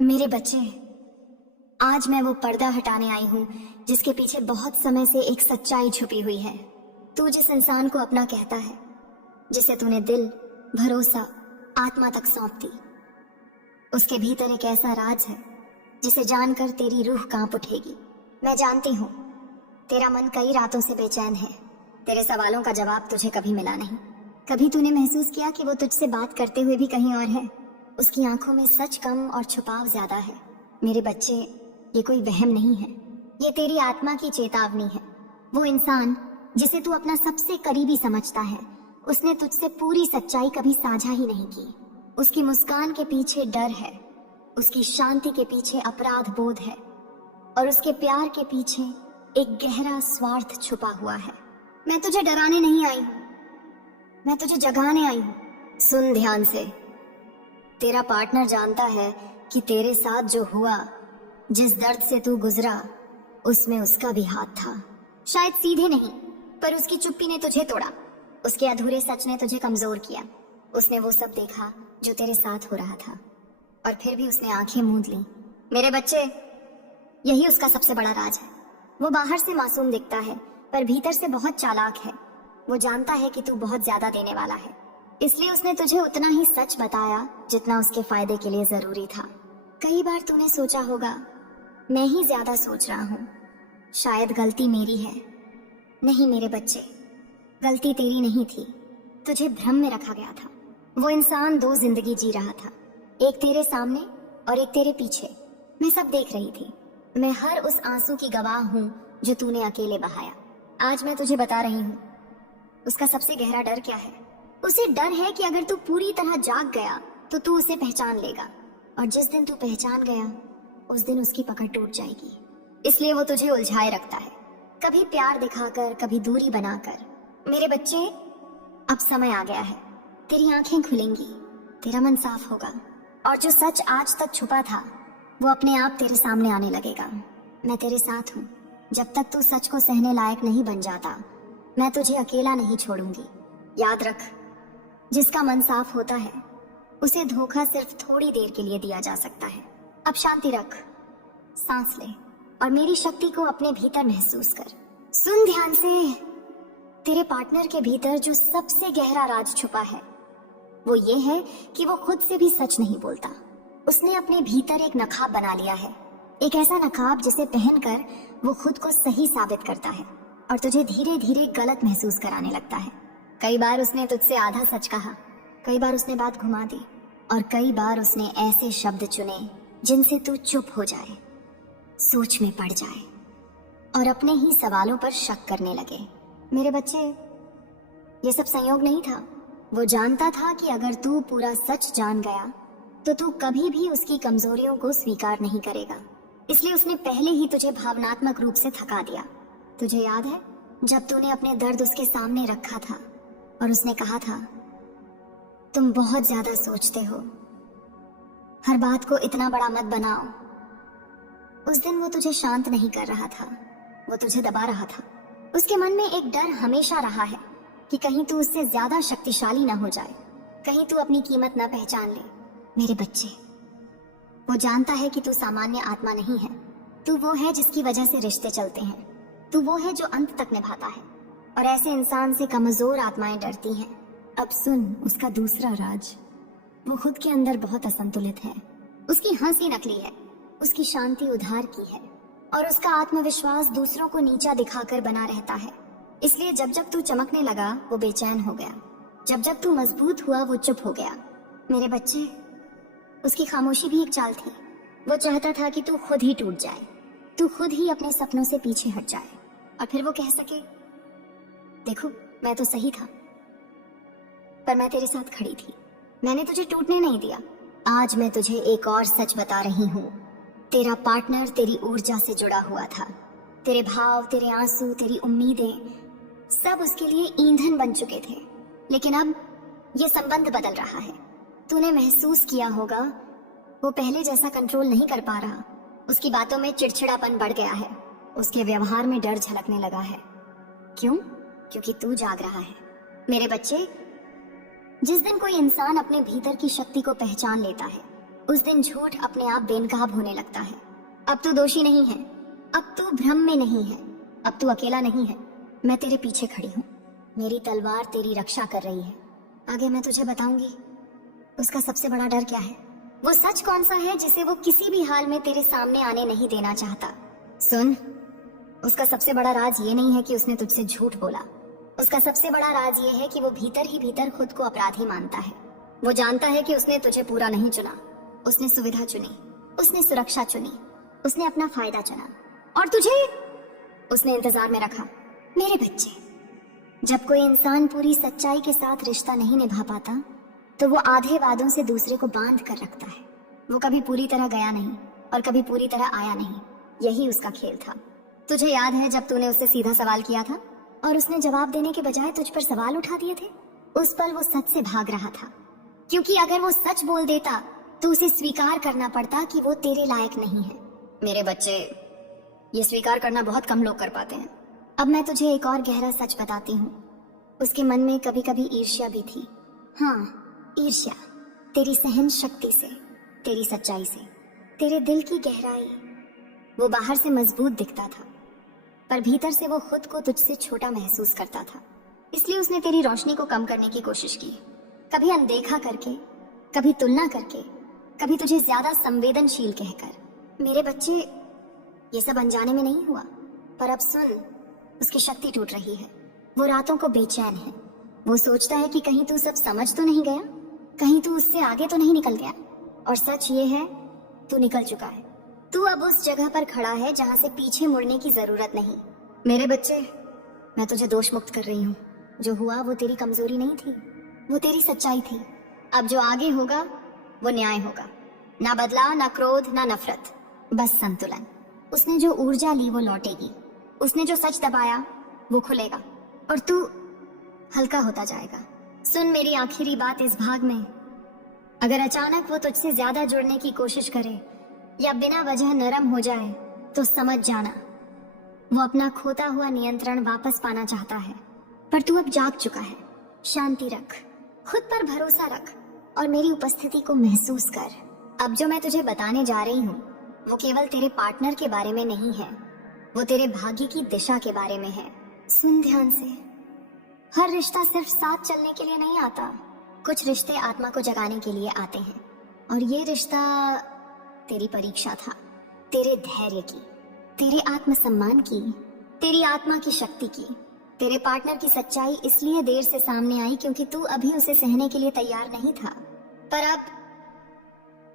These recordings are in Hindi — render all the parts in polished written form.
मेरे बच्चे, आज मैं वो पर्दा हटाने आई हूँ जिसके पीछे बहुत समय से एक सच्चाई छुपी हुई है। तू जिस इंसान को अपना कहता है, जिसे तूने दिल, भरोसा, आत्मा तक सौंप दी, उसके भीतर एक ऐसा राज है जिसे जानकर तेरी रूह कांप उठेगी। मैं जानती हूँ तेरा मन कई रातों से बेचैन है। तेरे सवालों का जवाब तुझे कभी मिला नहीं। कभी तूने महसूस किया कि वो तुझसे बात करते हुए भी कहीं और है। उसकी आंखों में सच कम और छुपाव ज्यादा है। मेरे बच्चे, ये कोई वहम नहीं है, ये तेरी आत्मा की चेतावनी है। वो इंसान जिसे तू अपना सबसे करीबी समझता है, उसने तुझसे पूरी सच्चाई कभी साझा ही नहीं की। उसकी मुस्कान के पीछे डर है, उसकी शांति के पीछे अपराध बोध है, और उसके प्यार के पीछे एक गहरा स्वार्थ छुपा हुआ है। मैं तुझे डराने नहीं आई हूं, मैं तुझे जगाने आई हूं। सुन ध्यान से। तेरा पार्टनर जानता है कि तेरे साथ जो हुआ, जिस दर्द से तू गुजरा, उसमें उसका भी हाथ था। शायद सीधे नहीं, पर उसकी चुप्पी ने तुझे तोड़ा। उसके अधूरे सच ने तुझे कमजोर किया। उसने वो सब देखा जो तेरे साथ हो रहा था, और फिर भी उसने आंखें मूंद ली। मेरे बच्चे, यही उसका सबसे बड़ा राज है। वो बाहर से मासूम दिखता है, पर भीतर से बहुत चालाक है। वो जानता है कि तू बहुत ज्यादा देने वाला है, इसलिए उसने तुझे उतना ही सच बताया जितना उसके फायदे के लिए जरूरी था। कई बार तूने सोचा होगा, मैं ही ज्यादा सोच रहा हूँ, शायद गलती मेरी है। नहीं मेरे बच्चे, गलती तेरी नहीं थी, तुझे भ्रम में रखा गया था। वो इंसान दो जिंदगी जी रहा था, एक तेरे सामने और एक तेरे पीछे। मैं सब देख रही थी। मैं हर उस आंसू की गवाह हूँ जो तूने अकेले बहाया। आज मैं तुझे बता रही हूँ उसका सबसे गहरा डर क्या है। उसे डर है कि अगर तू पूरी तरह जाग गया तो तू उसे पहचान लेगा, और जिस दिन तू पहचान गया उस दिन उसकी पकड़ टूट जाएगी। इसलिए वो तुझे उलझाए रखता है, कभी प्यार दिखाकर, कभी दूरी बनाकर। मेरे बच्चे, अब समय आ गया है। तेरी आंखें खुलेंगी, तेरा मन साफ होगा, और जो सच आज तक छुपा था वो अपने आप तेरे सामने आने लगेगा। मैं तेरे साथ हूँ। जब तक तू सच को सहने लायक नहीं बन जाता, मैं तुझे अकेला नहीं छोड़ूंगी। याद रख, जिसका मन साफ होता है उसे धोखा सिर्फ थोड़ी देर के लिए दिया जा सकता है। अब शांति रख, सांस ले, और मेरी शक्ति को अपने भीतर महसूस कर। सुन ध्यान से। तेरे पार्टनर के भीतर जो सबसे गहरा राज छुपा है वो ये है कि वो खुद से भी सच नहीं बोलता। उसने अपने भीतर एक नकाब बना लिया है, एक ऐसा नकाब जिसे पहनकर वो खुद को सही साबित करता है और तुझे धीरे धीरे गलत महसूस कराने लगता है। कई बार उसने तुझसे आधा सच कहा, कई बार उसने बात घुमा दी, और कई बार उसने ऐसे शब्द चुने जिनसे तू चुप हो जाए, सोच में पड़ जाए, और अपने ही सवालों पर शक करने लगे। मेरे बच्चे, ये सब संयोग नहीं था। वो जानता था कि अगर तू पूरा सच जान गया तो तू कभी भी उसकी कमजोरियों को स्वीकार नहीं करेगा। इसलिए उसने पहले ही तुझे भावनात्मक रूप से थका दिया। तुझे याद है जब तूने अपने दर्द उसके सामने रखा था और उसने कहा था, तुम बहुत ज्यादा सोचते हो, हर बात को इतना बड़ा मत बनाओ। उस दिन वो तुझे शांत नहीं कर रहा था, वो तुझे दबा रहा था। उसके मन में एक डर हमेशा रहा है कि कहीं तू उससे ज्यादा शक्तिशाली ना हो जाए, कहीं तू अपनी कीमत ना पहचान ले। मेरे बच्चे, वो जानता है कि तू सामान्य आत्मा नहीं है। तू वो है जिसकी वजह से रिश्ते चलते हैं। तू वो है जो अंत तक निभाता है, और ऐसे इंसान से कमजोर आत्माएं डरती हैं। अब सुन उसका दूसरा राज। वो खुद के अंदर बहुत असंतुलित है। उसकी हंसी नकली है, उसकी शांति उधार की है, और उसका आत्मविश्वास दूसरों को नीचा दिखाकर बना रहता है। इसलिए जब जब तू चमकने लगा वो बेचैन हो गया, जब जब तू मजबूत हुआ वो चुप हो गया। मेरे बच्चे, उसकी खामोशी भी एक चाल थी। वो चाहता था कि तू खुद ही टूट जाए, तू खुद ही अपने सपनों से पीछे हट जाए, और फिर वो कह सके, देखो मैं तो सही था, पर मैं तेरे साथ खड़ी थी, मैंने तुझे टूटने नहीं दिया। आज मैं तुझे एक और सच बता रही हूँ। तेरा पार्टनर तेरी ऊर्जा से जुड़ा हुआ था। तेरे भाव, तेरे आंसू, तेरी उम्मीदें सब उसके लिए ईंधन बन चुके थे। लेकिन अब ये संबंध बदल रहा है। तूने महसूस किया होगा वो पहले जैसा कंट्रोल नहीं कर पा रहा। उसकी बातों में चिड़चिड़ापन बढ़ गया है, उसके व्यवहार में डर झलकने लगा है। क्यों? क्योंकि तू जाग रहा है। मेरे बच्चे, जिस दिन कोई इंसान अपने भीतर की शक्ति को पहचान लेता है उस दिन झूठ अपने आप बेनकाब होने लगता है। अब तू दोषी नहीं है, अब तू भ्रम में नहीं है, अब तू अकेला नहीं है। मैं तेरे पीछे खड़ी हूँ, मेरी तलवार तेरी रक्षा कर रही है। आगे मैं तुझे बताऊंगी उसका सबसे बड़ा डर क्या है, वो सच कौन सा है जिसे वो किसी भी हाल में तेरे सामने आने नहीं देना चाहता। सुन, उसका सबसे बड़ा राज ये नहीं है कि उसने तुझसे झूठ बोला। उसका सबसे बड़ा राज ये है कि वो भीतर ही भीतर खुद को अपराधी मानता है। वो जानता है कि उसने तुझे पूरा नहीं चुना, उसने सुविधा चुनी, उसने सुरक्षा चुनी, उसने अपना फायदा चुना और तुझे उसने इंतजार में रखा। मेरे बच्चे, जब कोई इंसान पूरी सच्चाई के साथ रिश्ता नहीं निभा पाता तो वो आधे वादों से दूसरे को बांध कर रखता है। वो कभी पूरी तरह गया नहीं और कभी पूरी तरह आया नहीं, यही उसका खेल था। तुझे याद है जब तूने उससे सीधा सवाल किया था और उसने जवाब देने के बजाय तुझ पर सवाल उठा दिए थे? उस पल वो सच से भाग रहा था, क्योंकि अगर वो सच बोल देता तो उसे स्वीकार करना पड़ता कि वो तेरे लायक नहीं है। मेरे बच्चे, ये स्वीकार करना बहुत कम लोग कर पाते हैं। अब मैं तुझे एक और गहरा सच बताती हूँ। उसके मन में कभी कभी ईर्ष्या भी थी। हाँ, ईर्ष्या तेरी सहन शक्ति से, तेरी सच्चाई से, तेरे दिल की गहराई। वो बाहर से मजबूत दिखता था पर भीतर से वो खुद को तुझसे छोटा महसूस करता था। इसलिए उसने तेरी रोशनी को कम करने की कोशिश की, कभी अनदेखा करके, कभी तुलना करके, कभी तुझे ज्यादा संवेदनशील कहकर। मेरे बच्चे, ये सब अनजाने में नहीं हुआ, पर अब सुन, उसकी शक्ति टूट रही है। वो रातों को बेचैन है। वो सोचता है कि कहीं तू सब समझ तो नहीं गया, कहीं तू उससे आगे तो नहीं निकल गया। और सच ये है, तू निकल चुका है। तू अब उस जगह पर खड़ा है जहां से पीछे मुड़ने की जरूरत नहीं। मेरे बच्चे, मैं तुझे दोष मुक्त कर रही हूँ। जो हुआ वो तेरी कमजोरी नहीं थी, वो तेरी सच्चाई थी। अब जो आगे होगा वो न्याय होगा, ना बदलाव, ना क्रोध, ना नफरत, बस संतुलन। उसने जो ऊर्जा ली वो लौटेगी, उसने जो सच दबाया वो खुलेगा और तू हल्का होता जाएगा। सुन मेरी आखिरी बात इस भाग में, अगर अचानक वो तुझसे ज्यादा जुड़ने की कोशिश करे या बिना वजह नरम हो जाए तो समझ जाना वो अपना खोता हुआ नियंत्रण वापस पाना चाहता है। पर तू अब जाग चुका है। शांति रख, खुद पर भरोसा रख और मेरी उपस्थिति को महसूस कर। अब जो मैं तुझे बताने जा रही हूँ वो केवल तेरे पार्टनर के बारे में नहीं है, वो तेरे भाग्य की दिशा के बारे में है। सुन ध्यान से, हर रिश्ता सिर्फ साथ चलने के लिए नहीं आता। कुछ रिश्ते आत्मा को जगाने के लिए आते हैं और ये रिश्ता तेरी परीक्षा था, तेरे धैर्य की, तेरे आत्मसम्मान की, तेरी आत्मा की शक्ति की। तेरे पार्टनर की सच्चाई इसलिए देर से सामने आई क्योंकि तू अभी उसे सहने के लिए तैयार नहीं था, पर अब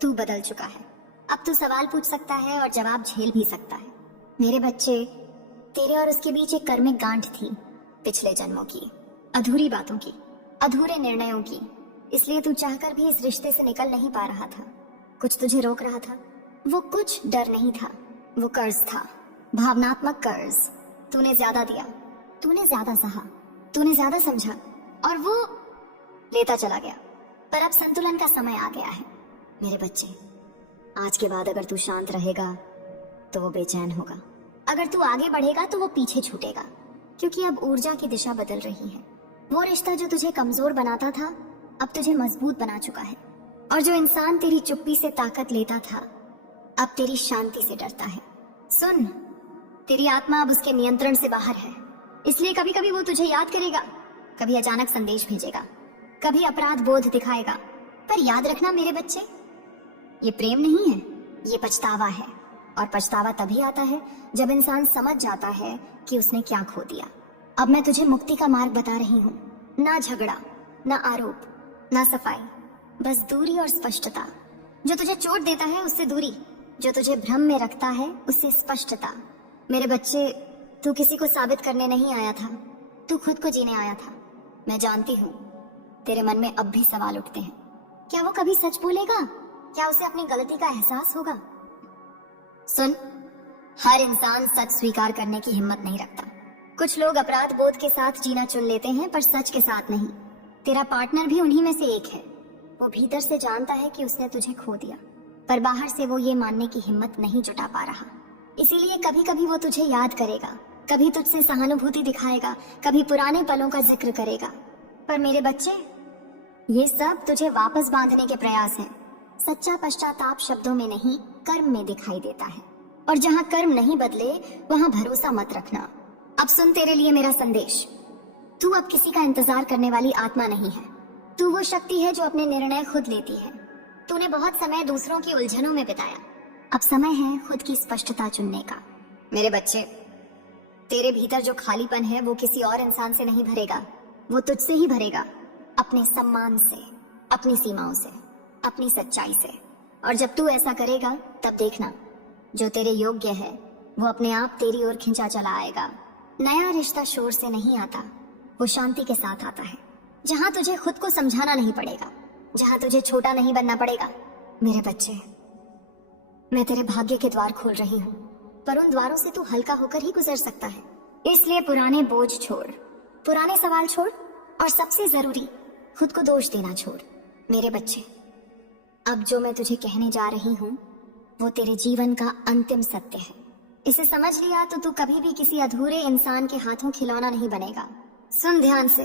तू बदल चुका है। अब तू सवाल पूछ सकता है और जवाब झेल भी सकता है। मेरे बच्चे, तेरे और उसके बीच एक कर्मिक गांठ थी, पिछले जन्मों की, अधूरी बातों की, अधूरे निर्णयों की। इसलिए तू चाहकर भी इस रिश्ते से निकल नहीं पा रहा था। कुछ तुझे रोक रहा था। वो कुछ डर नहीं था, वो कर्ज था, भावनात्मक कर्ज। तूने ज्यादा दिया, तूने ज्यादा सहा, तूने ज्यादा समझा और वो लेता चला गया। पर अब संतुलन का समय आ गया है। मेरे बच्चे, आज के बाद अगर तू शांत रहेगा तो वो बेचैन होगा, अगर तू आगे बढ़ेगा तो वो पीछे छूटेगा, क्योंकि अब ऊर्जा की दिशा बदल रही है। वो रिश्ता जो तुझे कमजोर बनाता था अब तुझे मजबूत बना चुका है, और जो इंसान तेरी चुप्पी से ताकत लेता था अब तेरी शांति से डरता है। सुन, तेरी आत्मा अब उसके नियंत्रण से बाहर है, इसलिए कभी कभी वो तुझे याद करेगा, कभी अचानक संदेश भेजेगा, कभी अपराध बोध दिखाएगा। पर याद रखना मेरे बच्चे, ये प्रेम नहीं है, ये पछतावा है। और पछतावा तभी आता है जब इंसान समझ जाता है कि उसने क्या खो दिया। अब मैं तुझे मुक्ति का मार्ग बता रही हूँ। ना झगड़ा, ना आरोप, ना सफाई, बस दूरी और स्पष्टता। जो तुझे चोट देता है उससे दूरी, जो तुझे भ्रम में रखता है उससे स्पष्टता। मेरे बच्चे, तू किसी को साबित करने नहीं आया था, तू खुद को जीने आया था। मैं जानती हूँ तेरे मन में अब भी सवाल उठते हैं। क्या वो कभी सच बोलेगा? क्या उसे अपनी गलती का एहसास होगा? सुन, हर इंसान सच स्वीकार करने की हिम्मत नहीं रखता। कुछ लोग अपराध बोध के साथ जीना चुन लेते हैं पर सच के साथ नहीं। तेरा पार्टनर भी उन्हीं में से एक है। वो भीतर से जानता है कि उसने तुझे खो दिया, पर बाहर से वो ये मानने की हिम्मत नहीं जुटा पा रहा। इसीलिए कभी कभी वो तुझे याद करेगा, कभी तुझसे सहानुभूति दिखाएगा, कभी पुराने पलों का जिक्र करेगा। पर मेरे बच्चे, ये सब तुझे वापस बांधने के प्रयास हैं। सच्चा पश्चाताप शब्दों में नहीं, कर्म में दिखाई देता है। और जहाँ कर्म नहीं बदले वहाँ भरोसा मत रखना। अब सुन तेरे लिए मेरा संदेश। तू अब किसी का इंतजार करने वाली आत्मा नहीं है। तू वो शक्ति है जो अपने निर्णय खुद लेती है। तूने बहुत समय दूसरों की उलझनों में बिताया, अब समय है खुद की स्पष्टता चुनने का। मेरे बच्चे, तेरे भीतर जो खालीपन है वो किसी और इंसान से नहीं भरेगा, वो तुझसे ही भरेगा, अपने सम्मान से, अपनी सीमाओं से, अपनी सच्चाई से। और जब तू ऐसा करेगा तब देखना, जो तेरे योग्य है वो अपने आप तेरी ओर खिंचा चला आएगा। नया रिश्ता शोर से नहीं आता, वो शांति के साथ आता है, जहां तुझे खुद को समझाना नहीं पड़ेगा, जहां तुझे छोटा नहीं बनना पड़ेगा। मेरे बच्चे, मैं तेरे भाग्य के द्वार खोल रही हूँ, पर उन द्वारों से तू हल्का होकर ही गुजर सकता है। इसलिए पुराने बोझ छोड़, पुराने सवाल छोड़, और सबसे जरूरी, खुद को दोष देना छोड़। मेरे बच्चे, अब जो मैं तुझे कहने जा रही हूँ वो तेरे जीवन का अंतिम सत्य है। इसे समझ लिया तो तू कभी भी किसी अधूरे इंसान के हाथों खिलौना नहीं बनेगा। सुन ध्यान से।